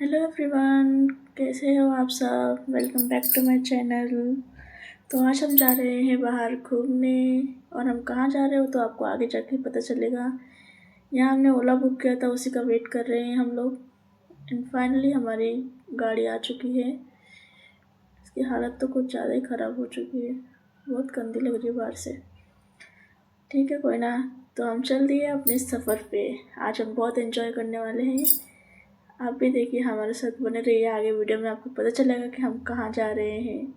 Hello everyone, कैसे हो आप सब। Welcome back to my channel. तो आज हम जा रहे हैं बाहर घूमने। और हम कहाँ जा रहे हो तो आपको आगे जाके पता चलेगा। यहाँ हमने ओला बुक किया था, उसी का वेट कर रहे हैं हम लोग। एंड फाइनली हमारी गाड़ी आ चुकी है। इसकी हालत तो कुछ ज़्यादा ही ख़राब हो चुकी है, बहुत गंदी लग रही है बाहर से। ठीक है, कोई ना। तो हम चल दिए अपने सफ़र पे। आज हम बहुत एंजॉय करने वाले हैं। आप भी देखिए, हमारे साथ बने रहिए। आगे वीडियो में आपको पता चलेगा कि हम कहाँ जा रहे हैं।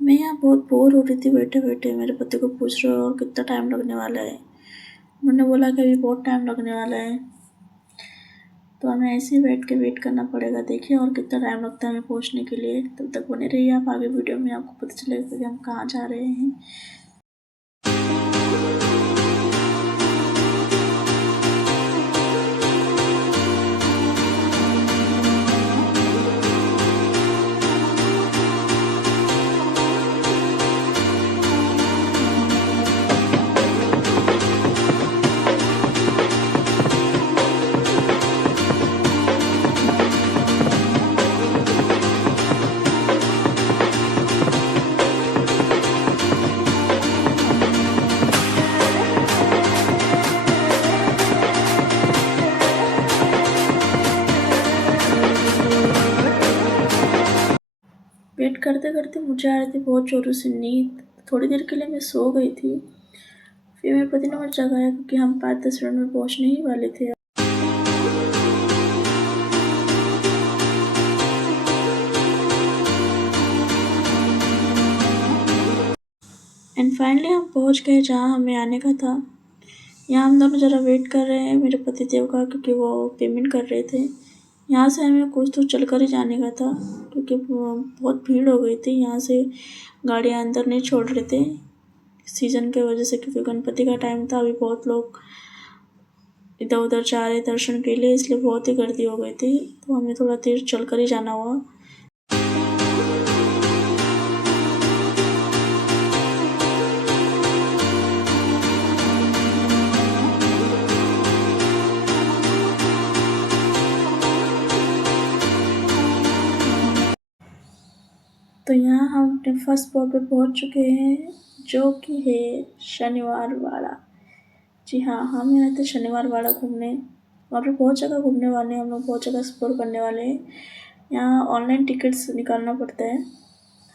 मैं यहाँ बहुत बोर हो रही थी बैठे बैठे। मेरे पति को पूछ रहे हो और कितना टाइम लगने वाला है। उन्होंने बोला कि अभी बहुत टाइम लगने वाला है, तो हमें ऐसे ही बैठ के वेट करना पड़ेगा। देखिए और कितना टाइम लगता है हमें पहुँचने के लिए। तब तक बने रहिए आप, आगे वीडियो में आपको पता चलेगा कि हम कहाँ जा रहे हैं। वेट करते करते मुझे आ रही थी बहुत जोरों से नींद। थोड़ी देर के लिए मैं सो गई थी। फिर मेरे पति ने मुझे जगाया क्योंकि हम 5-10 मिनट में पहुँचने ही वाले थे। एंड फाइनली हम पहुँच गए जहाँ हमें आने का था। यहाँ हम दोनों ज़रा वेट कर रहे हैं मेरे पतिदेव का, क्योंकि वो पेमेंट कर रहे थे। यहाँ से हमें कुछ तो चल कर ही जाने का था, क्योंकि बहुत भीड़ हो गई थी। यहाँ से गाड़ियाँ अंदर नहीं छोड़ रहे थे सीज़न के वजह से, क्योंकि गणपति का टाइम था। अभी बहुत लोग इधर उधर जा रहे दर्शन के लिए, इसलिए बहुत ही गर्दी हो गई थी। तो हमें थोड़ा देर चल कर ही जाना हुआ। तो यहाँ हम अपने फर्स्ट स्पॉट पे पहुँच चुके हैं, जो कि है शनिवार वाड़ा। जी हाँ, हम यहाँ थे शनिवार वाड़ा घूमने। वहाँ पे बहुत जगह घूमने वाले हैं हम लोग, बहुत जगह एक्सप्लोर करने वाले हैं। यहाँ ऑनलाइन टिकट्स निकालना पड़ता है।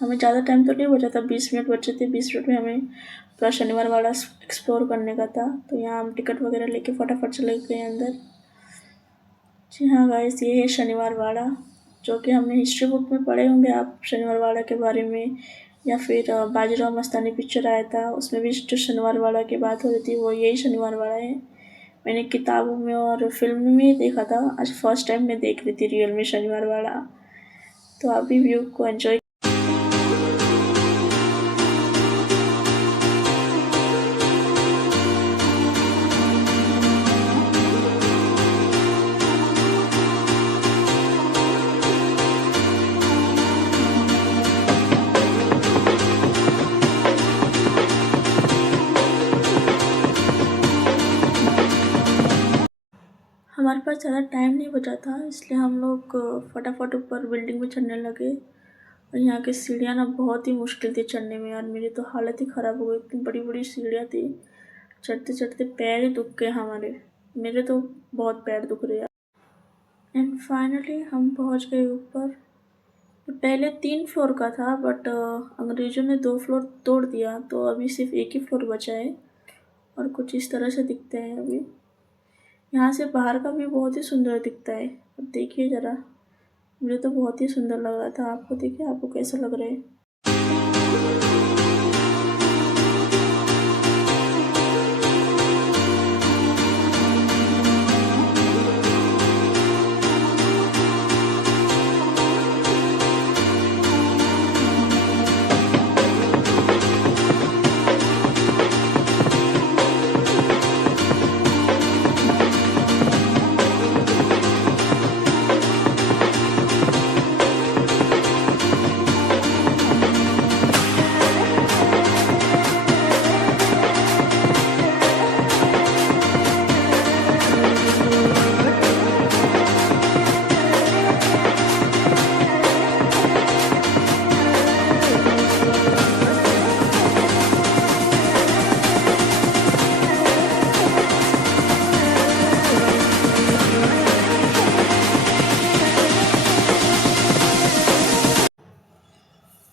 हमें ज़्यादा टाइम तो नहीं बचा था, 20 मिनट बचे थे। 20 मिनट में हमें पूरा शनिवार वाड़ा एक्सप्लोर करने का था। तो यहाँ हम टिकट वगैरह लेके फटाफट चले गए अंदर। जी हाँ गाइस, ये है शनिवार वाड़ा, जो कि हमने हिस्ट्री बुक में पढ़े होंगे आप शनिवार वाड़ा के बारे में। या फिर बाजीराव मस्तानी पिक्चर आया था, उसमें भी जो शनिवार वाड़ा की बात हो रही थी वो यही शनिवार वाड़ा है। मैंने किताबों में और फिल्म में देखा था, आज फर्स्ट टाइम मैं देख रही थी रियल में शनिवार वाड़ा। तो आप भी व्यू को एंजॉय। हमारे पास ज़्यादा टाइम नहीं बचा था, इसलिए हम लोग फटाफट ऊपर बिल्डिंग में चढ़ने लगे। और यहाँ की सीढ़ियाँ ना बहुत ही मुश्किल थी चढ़ने में यार। मेरी तो हालत ही ख़राब हो गई, इतनी बड़ी बड़ी सीढ़ियाँ थी। चढ़ते चढ़ते पैर ही दुख गए हमारे। मेरे तो बहुत पैर दुख रहे यार। एंड फाइनली हम पहुँच गए ऊपर। तो पहले 3 फ्लोर का था, बट अंग्रेज़ों ने 2 फ्लोर तोड़ दिया, तो अभी सिर्फ एक ही फ्लोर बचा है। और कुछ इस तरह से दिखते हैं अभी। यहाँ से बाहर का भी बहुत ही सुंदर दिखता है। अब देखिए ज़रा, मुझे तो बहुत ही सुंदर लग रहा था। आपको देखिए, आपको कैसा लग रहा है।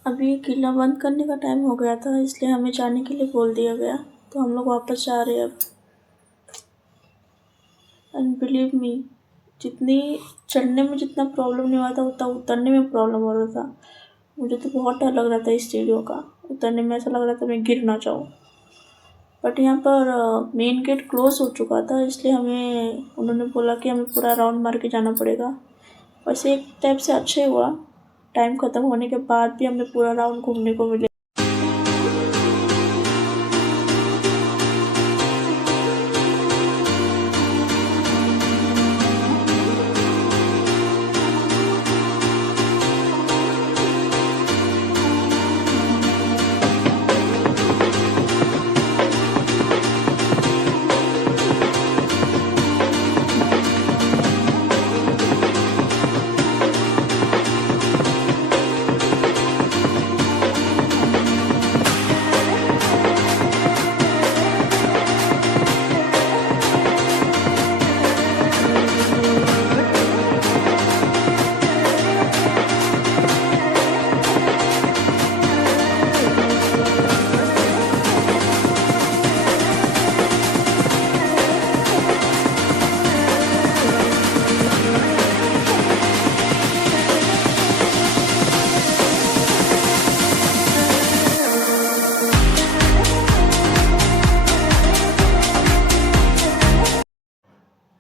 अभी किला बंद करने का टाइम हो गया था, इसलिए हमें जाने के लिए बोल दिया गया, तो हम लोग वापस जा रहे हैं अब। एंड बिलीव मी, जितनी चढ़ने में जितना प्रॉब्लम नहीं हुआ था उतना उतरने में प्रॉब्लम हो रहा था। मुझे तो बहुत डर लग रहा था इस सीढ़ियों का। उतरने में ऐसा लग रहा था मैं गिर ना जाऊँ। बट यहाँ पर मेन गेट क्लोज हो चुका था, इसलिए उन्होंने बोला कि हमें पूरा राउंड मार के जाना पड़ेगा। वैसे एक टाइप से अच्छा ही हुआ, टाइम ख़त्म होने के बाद भी हमें पूरा राउंड घूमने को मिले।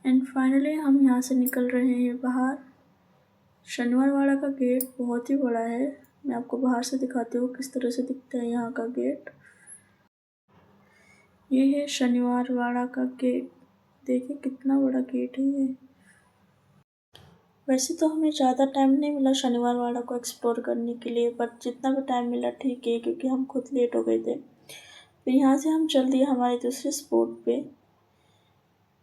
एंड फाइनली हम यहाँ से निकल रहे हैं बाहर। शनिवार वाड़ा का गेट बहुत ही बड़ा है। मैं आपको बाहर से दिखाती हूँ किस तरह से दिखता है यहाँ का गेट। ये है शनिवार वाड़ा का गेट। देखिए कितना बड़ा गेट है ये। वैसे तो हमें ज़्यादा टाइम नहीं मिला शनिवार वाड़ा को एक्सप्लोर करने के लिए, बट जितना भी टाइम मिला ठीक है, क्योंकि हम खुद लेट हो गए थे। फिर यहाँ से हम चल दिए हमारे दूसरे स्पॉट पे।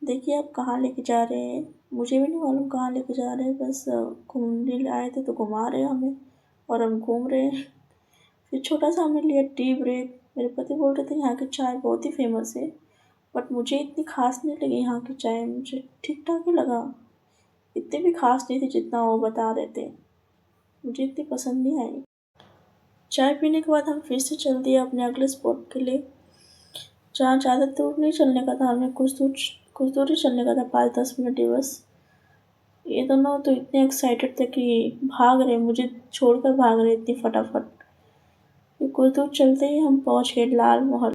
देखिए आप कहाँ लेके जा रहे हैं, मुझे भी नहीं मालूम कहाँ लेके जा रहे हैं, बस घूमने आए थे तो घुमा रहे हैं हमें और हम घूम रहे हैं। फिर छोटा सा हमने लिया टी ब्रेक। मेरे पति बोल रहे थे यहाँ की चाय बहुत ही फेमस है, बट मुझे इतनी खास नहीं लगी यहाँ की चाय। मुझे ठीक ठाक ही लगा, इतनी भी खास नहीं थी जितना वो बता रहे थे। मुझे इतनी पसंद नहीं आई। चाय पीने के बाद हम फिर से चल दिए अपने अगले स्पॉट के लिए, जहाँ ज़्यादा दूर नहीं चलने का था। हमें कुछ दूर ही चलने का था, 5-10 मिनट ही बस। ये दोनों तो इतने एक्साइटेड थे कि भाग रहे, मुझे छोड़कर भाग रहे इतनी फटाफट। फिर कुछ दूर चलते ही हम पहुँच गए लाल महल।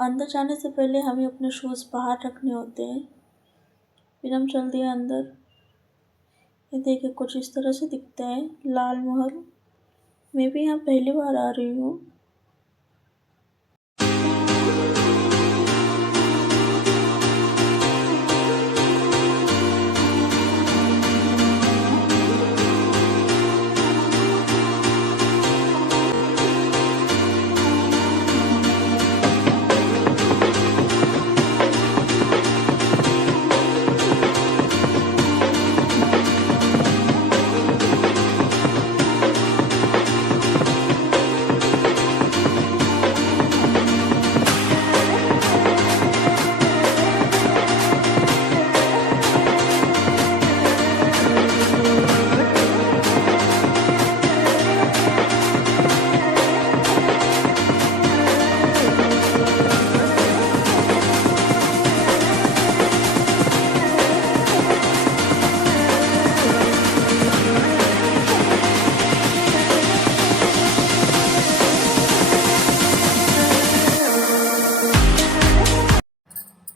अंदर जाने से पहले हमें अपने शूज़ बाहर रखने होते हैं। फिर हम चल दिए अंदर। ये देखिए कुछ इस तरह से दिखता है लाल महल। मैं भी यहाँ पहली बार आ रही हूँ।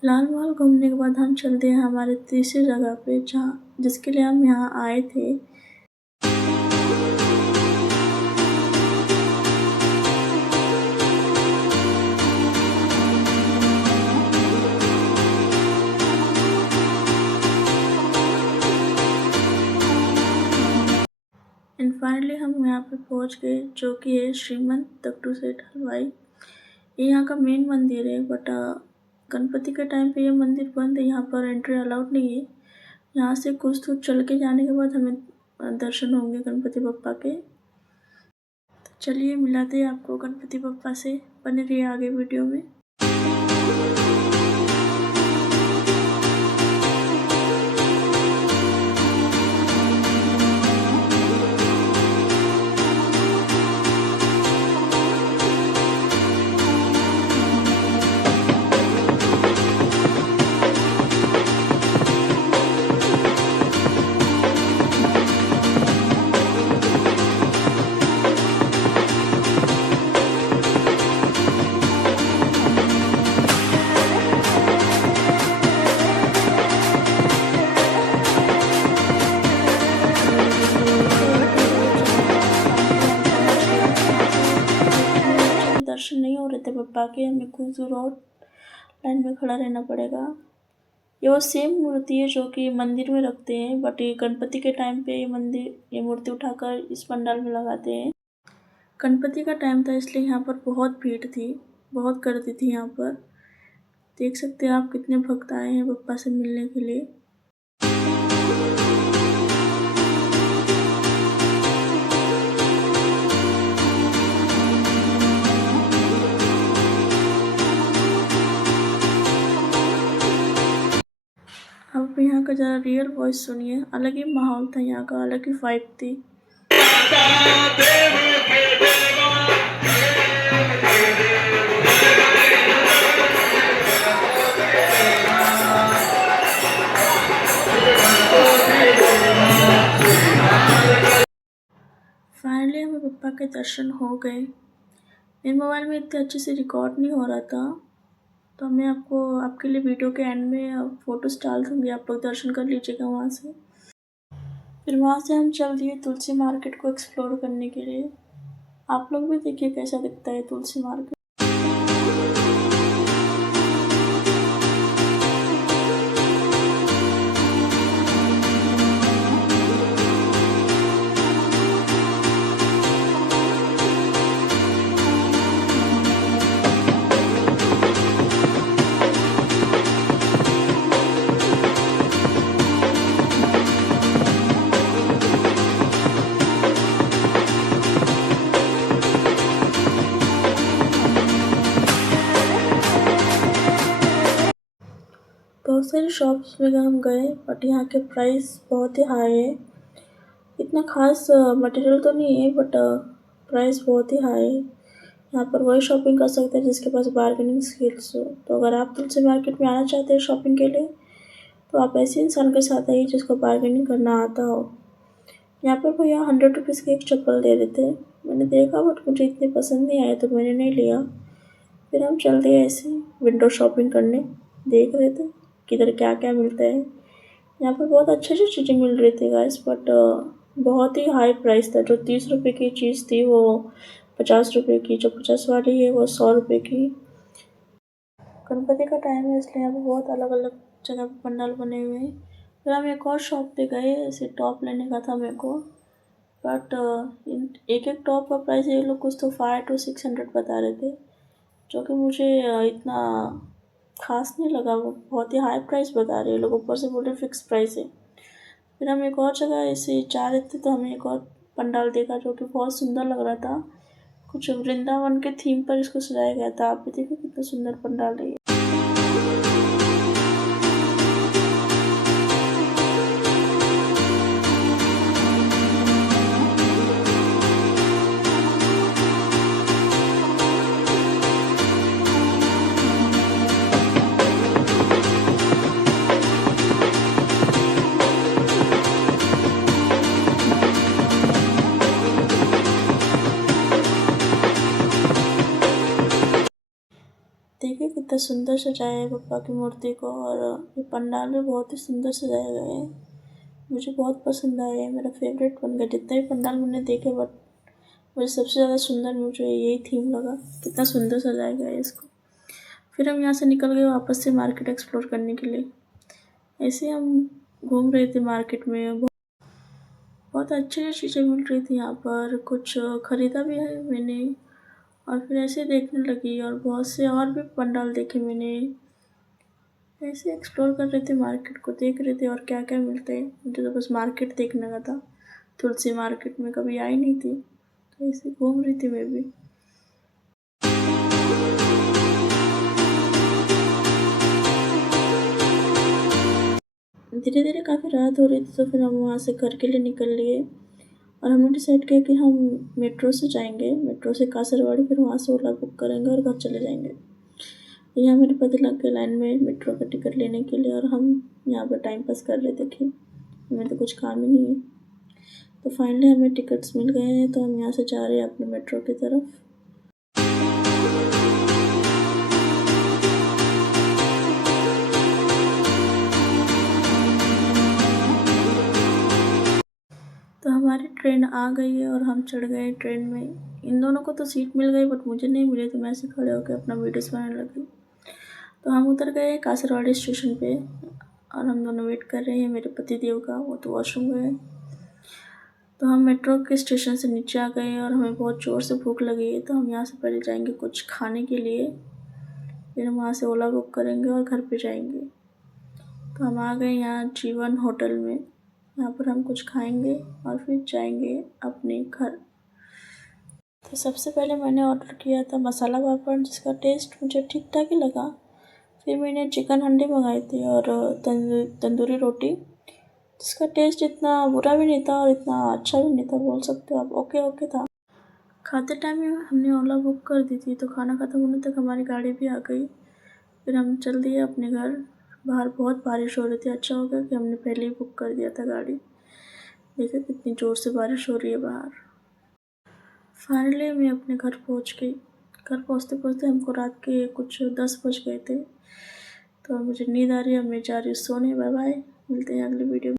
लाल महल घूमने के बाद हम चलते हैं हमारे तीसरी जगह पे, जिसके लिए हम यहाँ आए थे। एंड फाइनली हम यहाँ पे पहुँच गए, जो कि है श्रीमंत दगड़ू सेठ हलवाई। ये यहाँ का मेन मंदिर है, बट गणपति के टाइम पे ये मंदिर बंद है, यहाँ पर एंट्री अलाउड नहीं है। यहाँ से कुछ दूर चल के जाने के बाद हमें दर्शन होंगे गणपति बप्पा के। तो चलिए मिलाते हैं आपको गणपति बप्पा से। बने रहिए आगे वीडियो में। दर्शन नहीं हो रहे थे पप्पा के, हमें कुछ दूर और लाइन में खड़ा रहना पड़ेगा। ये वो सेम मूर्ति है जो कि मंदिर में रखते हैं, बट ये गणपति के टाइम पे ये मूर्ति उठाकर इस पंडाल में लगाते हैं। गणपति का टाइम था इसलिए यहाँ पर बहुत भीड़ थी, बहुत गर्दी थी यहाँ पर। देख सकते हैं आप कितने भक्त आए हैं पप्पा से मिलने के लिए। अब यहाँ का ज़रा रियल वॉइस सुनिए, अलग ही माहौल था यहाँ का, अलग ही वाइब थी। फाइनली हमें पप्पा के दर्शन हो गए। मेरे मोबाइल में इतने अच्छे से रिकॉर्ड नहीं हो रहा था, तो मैं आपके लिए वीडियो के एंड में फ़ोटोज़ डाल दूँगी, आप लोग दर्शन कर लीजिएगा वहाँ से। फिर वहाँ से हम चल दिए तुलसी मार्केट को एक्सप्लोर करने के लिए। आप लोग भी देखिए कैसा दिखता है तुलसी मार्केट। बहुत सारी शॉप्स में हम गए, बट यहाँ के प्राइस बहुत ही हाई है। इतना खास मटेरियल तो नहीं है, बट प्राइस बहुत ही हाई है। यहाँ पर वही शॉपिंग कर सकते हैं जिसके पास बार्गेनिंग स्किल्स हो। तो अगर आप तुलसी मार्केट में आना चाहते हैं शॉपिंग के लिए, तो आप ऐसे इंसान के साथ आइए जिसको बार्गेनिंग करना आता हो। यहाँ पर भैया 100 रुपीज़ की एक चप्पल दे रहे थे। मैंने देखा बट मुझे इतने पसंद नहीं आए तो मैंने नहीं लिया। फिर हम चल दिए ऐसे विंडो शॉपिंग करने, देख रहे थे किधर क्या क्या मिलता है। यहाँ पर बहुत अच्छी अच्छी चीज़ें मिल रही थी गाइस, बट बहुत ही हाई प्राइस था। जो 30 रुपये की चीज़ थी वो 50 रुपये की, जो 50 वाली है वो 100 रुपये की। गणपति का टाइम है इसलिए यहाँ पर बहुत अलग अलग जगह पे पंडाल बने हुए हैं। फिर हम एक और शॉप पे गए, ऐसे टॉप लेने का था मेरे को, बट एक एक टॉप का प्राइस ये लोग कुछ तो 500 to 600 बता रहे थे, जो कि मुझे इतना खास नहीं लगा। वो बहुत ही हाई प्राइस बता रहे हैं लोग, ऊपर से बोल रहे फिक्स प्राइस है। फिर हम एक और जगह ऐसे जा रहे थे तो हमें एक और पंडाल देखा जो कि बहुत सुंदर लग रहा था। कुछ वृंदावन के थीम पर इसको सजाया गया था। आप भी देखिए कितना सुंदर पंडाल है। देखिए कितना सुंदर सजाया है पप्पा की मूर्ति को, और ये पंडाल भी बहुत ही सुंदर सजाया गया है। मुझे बहुत पसंद आया है, मेरा फेवरेट बन गया। जितने भी पंडाल मैंने देखे, बट मुझे सबसे ज़्यादा सुंदर मुझे यही थीम लगा, कितना सुंदर सजाया गया है इसको। फिर हम यहाँ से निकल गए वापस से मार्केट एक्सप्लोर करने के लिए। ऐसे हम घूम रहे थे मार्केट में, बहुत अच्छी चीज़ें मिल रही थी यहाँ पर। कुछ ख़रीदा भी है मैंने, और फिर ऐसे देखने लगी, और बहुत से और भी पंडाल देखे मैंने। ऐसे एक्सप्लोर कर रहे थे मार्केट को, देख रहे थे और क्या क्या मिलते हैं। मुझे तो बस मार्केट देखने का था, तुलसी मार्केट में कभी आई नहीं थी, तो ऐसे घूम रही थी मैं भी। धीरे धीरे काफ़ी रात हो रही थी, तो फिर हम वहाँ से घर के लिए निकल लिए, और हमने डिसाइड किया कि हम मेट्रो से जाएंगे, मेट्रो से कासरवाड़ी, फिर वहाँ से ओला बुक करेंगे और घर चले जाएंगे। तो यहाँ मेरे पति लग गए लाइन में मेट्रो का टिकट लेने के लिए, और हम यहाँ पर टाइम पास कर रहे थे कि हमें तो कुछ काम ही नहीं है। तो फाइनली हमें टिकट्स मिल गए हैं, तो हम यहाँ से जा रहे हैं अपने मेट्रो की तरफ। तो तो हमारी ट्रेन आ गई है और हम चढ़ गए ट्रेन में। इन दोनों को तो सीट मिल गई बट मुझे नहीं मिली, तो मैं ऐसे खड़े होकर अपना वीडियोस बनाने लगी। तो हम उतर गए कासरवाड़ी स्टेशन पे और हम दोनों वेट कर रहे हैं मेरे पति देव का, वो तो वॉशरूम गए। तो हम मेट्रो के स्टेशन से नीचे आ गए और हमें बहुत ज़ोर से भूख लगी है, तो हम यहाँ से पहले जाएंगे कुछ खाने के लिए, फिर हम वहाँ से ओला बुक करेंगे और घर पे जाएंगे। तो हम आ गए यहाँ जीवन होटल में, यहाँ पर हम कुछ खाएंगे और फिर जाएंगे अपने घर। तो सबसे पहले मैंने ऑर्डर किया था मसाला पापड़, जिसका टेस्ट मुझे ठीक ठाक ही लगा। फिर मैंने चिकन हंडी मंगाई थी और तंदूरी रोटी, जिसका टेस्ट इतना बुरा भी नहीं था और इतना अच्छा भी नहीं था, बोल सकते हो आप, ओके ओके था। खाते टाइम में हमने ओला बुक कर दी थी, तो खाना ख़त्म होने तक हमारी गाड़ी भी आ गई। फिर हम चल दिए अपने घर। बाहर बहुत बारिश हो रही थी, अच्छा हो गया कि हमने पहले ही बुक कर दिया था गाड़ी। देखिए कितनी ज़ोर से बारिश हो रही है बाहर। फाइनली मैं अपने घर पहुंच गई। घर पहुंचते पहुंचते हमको रात के कुछ 10 बज गए थे। तो मुझे नींद आ रही है, मैं जा रही हूँ सोने। बाय बाय, मिलते हैं अगले वीडियो में।